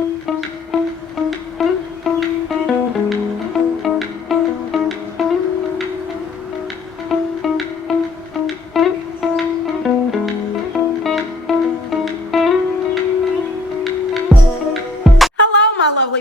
Lovely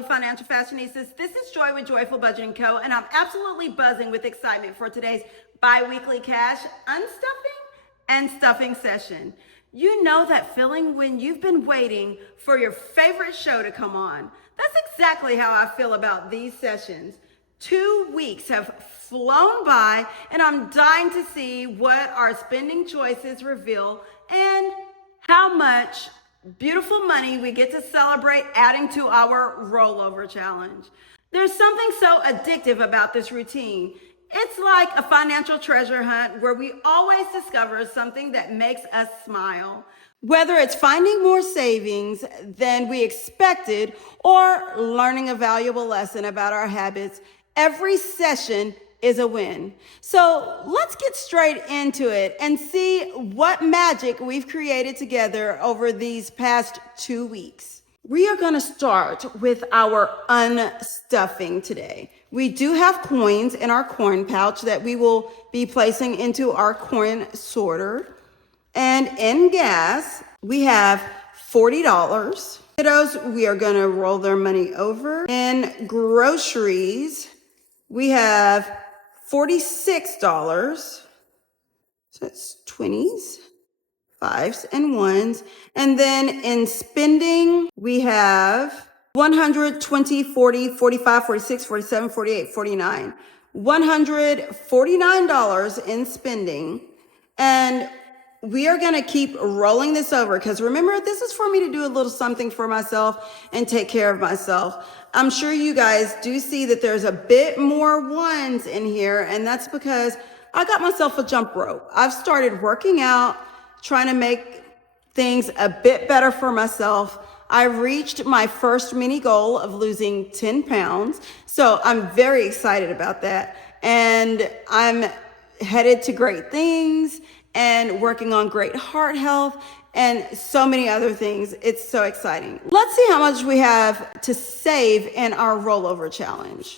financial fashionistas. This is Joy with Joyful Budgeting Co. And I'm absolutely buzzing with excitement for today's bi-weekly cash unstuffing and stuffing session. You know that feeling when you've been waiting for your favorite show to come on. That's exactly how I feel about these sessions. 2 weeks have flown by and I'm dying to see what our spending choices reveal and how much beautiful money we get to celebrate adding to our rollover challenge. There's something so addictive about this routine. It's like a financial treasure hunt where we always discover something that makes us smile. Whether it's finding more savings than we expected or learning a valuable lesson about our habits, every session is a win. So let's get straight into it and see what magic we've created together over these past 2 weeks. We are going to start with our unstuffing today. We do have coins in our coin pouch that we will be placing into our coin sorter. And in gas, we have $40. Kiddos, we are going to roll their money over. In groceries, we have $46. So that's 20s, 5s, and 1s. And then in spending, we have 120, 40, 45, 46, 47, 48, 49. $149 in spending. And we are going to keep rolling this over because remember, this is for me to do a little something for myself and take care of myself. I'm sure you guys do see that there's a bit more ones in here, and that's because I got myself a jump rope. I've started working out, trying to make things a bit better for myself. I reached my first mini goal of losing 10 pounds, so I'm very excited about that. And I'm headed to great things and working on great heart health and so many other things. It's so exciting. Let's see how much we have to save in our rollover challenge.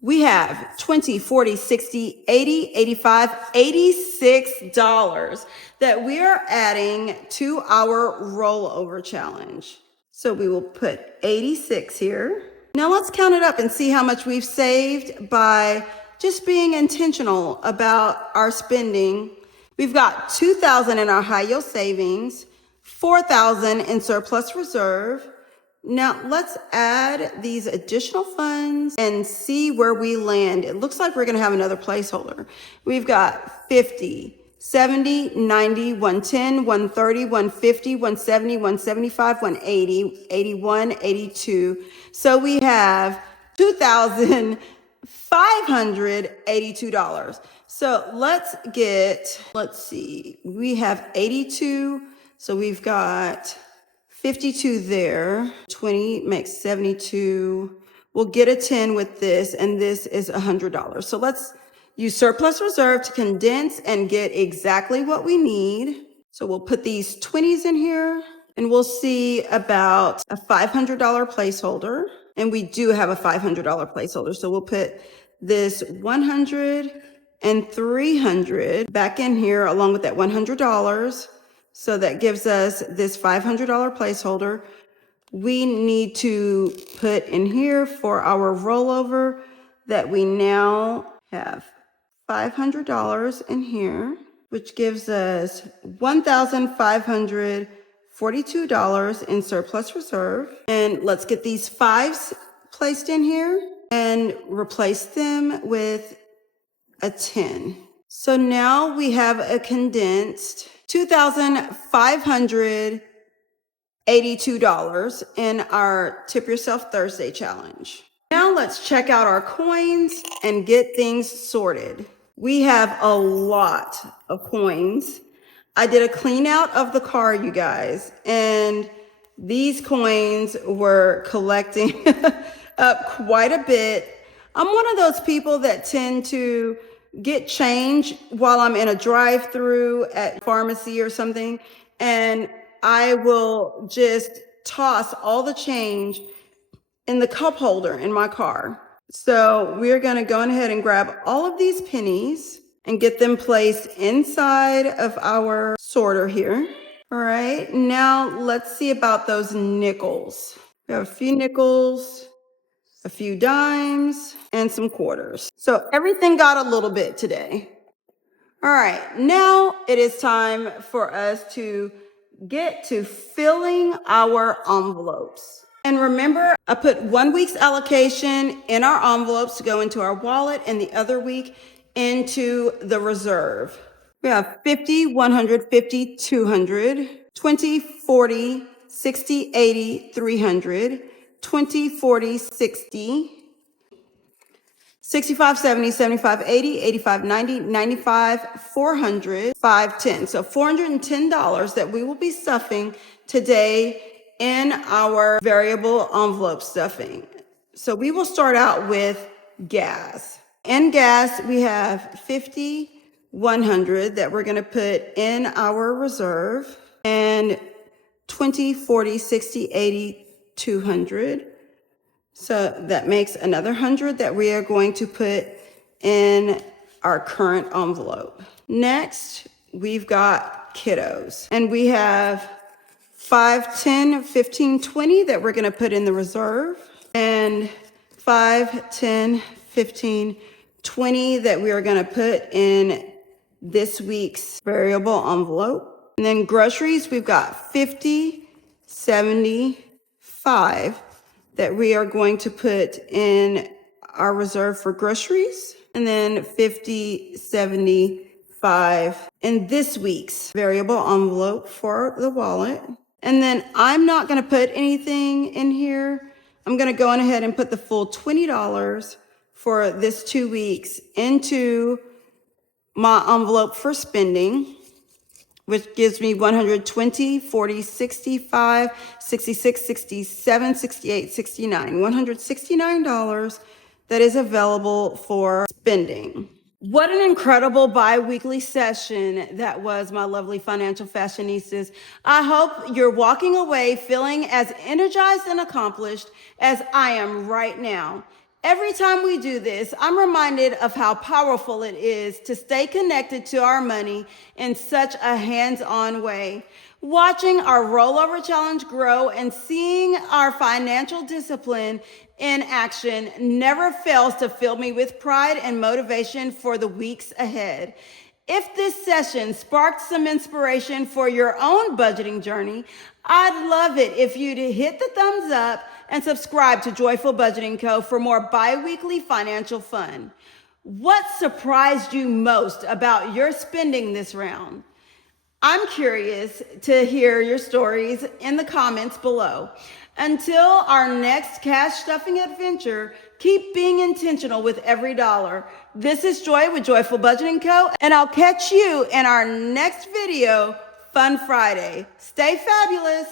We have 20, 40, 60, 80, 85, $86 that we are adding to our rollover challenge. So we will put 86 here. Now let's count it up and see how much we've saved by just being intentional about our spending. We've got $2,000 in our high yield savings, $4,000 in surplus reserve. Now let's add these additional funds and see where we land. It looks like we're going to have another placeholder. We've got 50, 70, 90, 110, 130, 150, 170, 175, 180, 81, 82. So we have $2,582. So let's see, we have 82. So we've got 52 there. 20 makes 72. We'll get a 10 with this, and this is $100. So let's use surplus reserve to condense and get exactly what we need. So we'll put these 20s in here, and we'll see about a $500 placeholder. And we do have a $500 placeholder. So we'll put this 100 and 300 back in here along with that $100. So that gives us this $500 placeholder. We need to put in here for our rollover that we now have $500 in here, which gives us $1,542 in surplus reserve. And let's get these 5s placed in here and replace them with a 10. So now we have a condensed $2,582 in our Tip Yourself Thursday challenge. Now let's check out our coins and get things sorted. We have a lot of coins. I did a clean out of the car, you guys, and these coins were collecting up quite a bit. I'm one of those people that tend to get change while I'm in a drive-through at pharmacy or something, and I will just toss all the change in the cup holder in my car. So we're gonna go ahead and grab all of these pennies and get them placed inside of our sorter here. All right, now let's see about those nickels. We have a few nickels, a few dimes, and some quarters. So everything got a little bit today. All right, now it is time for us to get to filling our envelopes. And remember, I put 1 week's allocation in our envelopes to go into our wallet and the other week into the reserve. We have 50, 150, 200, 20, 40, 60, 80, 300, 20, 40, 60, 65, 70, 75, 80, 85, 90, 95, 400, 510. So $410 that we will be stuffing today in our variable envelope stuffing. So we will start out with gas. In gas, we have 50, 100 that we're gonna put in our reserve, and 20, 40, 60, 80, 200. So that makes another 100 that we are going to put in our current envelope. Next, we've got kiddos, and we have 5, 10, 15, 20 that we're gonna put in the reserve, and 5, 10, 15, 20 that we are gonna put in this week's variable envelope. And then groceries, we've got 50, 75 that we are going to put in our reserve for groceries, and then 50, 75 in this week's variable envelope for the wallet. And then I'm not gonna put anything in here. I'm gonna go on ahead and put the full $20 for this 2 weeks into my envelope for spending, which gives me 120, 40, 65, 66, 67, 68, 69, $169 that is available for spending. What an incredible bi-weekly session that was, my lovely financial fashionistas. I hope you're walking away feeling as energized and accomplished as I am right now. Every time we do this, I'm reminded of how powerful it is to stay connected to our money in such a hands-on way. Watching our rollover challenge grow and seeing our financial discipline in action never fails to fill me with pride and motivation for the weeks ahead. If this session sparked some inspiration for your own budgeting journey, I'd love it if you'd hit the thumbs up and subscribe to Joyful Budgeting Co. for more bi-weekly financial fun. What surprised you most about your spending this round? I'm curious to hear your stories in the comments below. Until our next cash stuffing adventure, keep being intentional with every dollar. This is Joy with Joyful Budgeting Co., and I'll catch you in our next video, Fun Friday. Stay fabulous.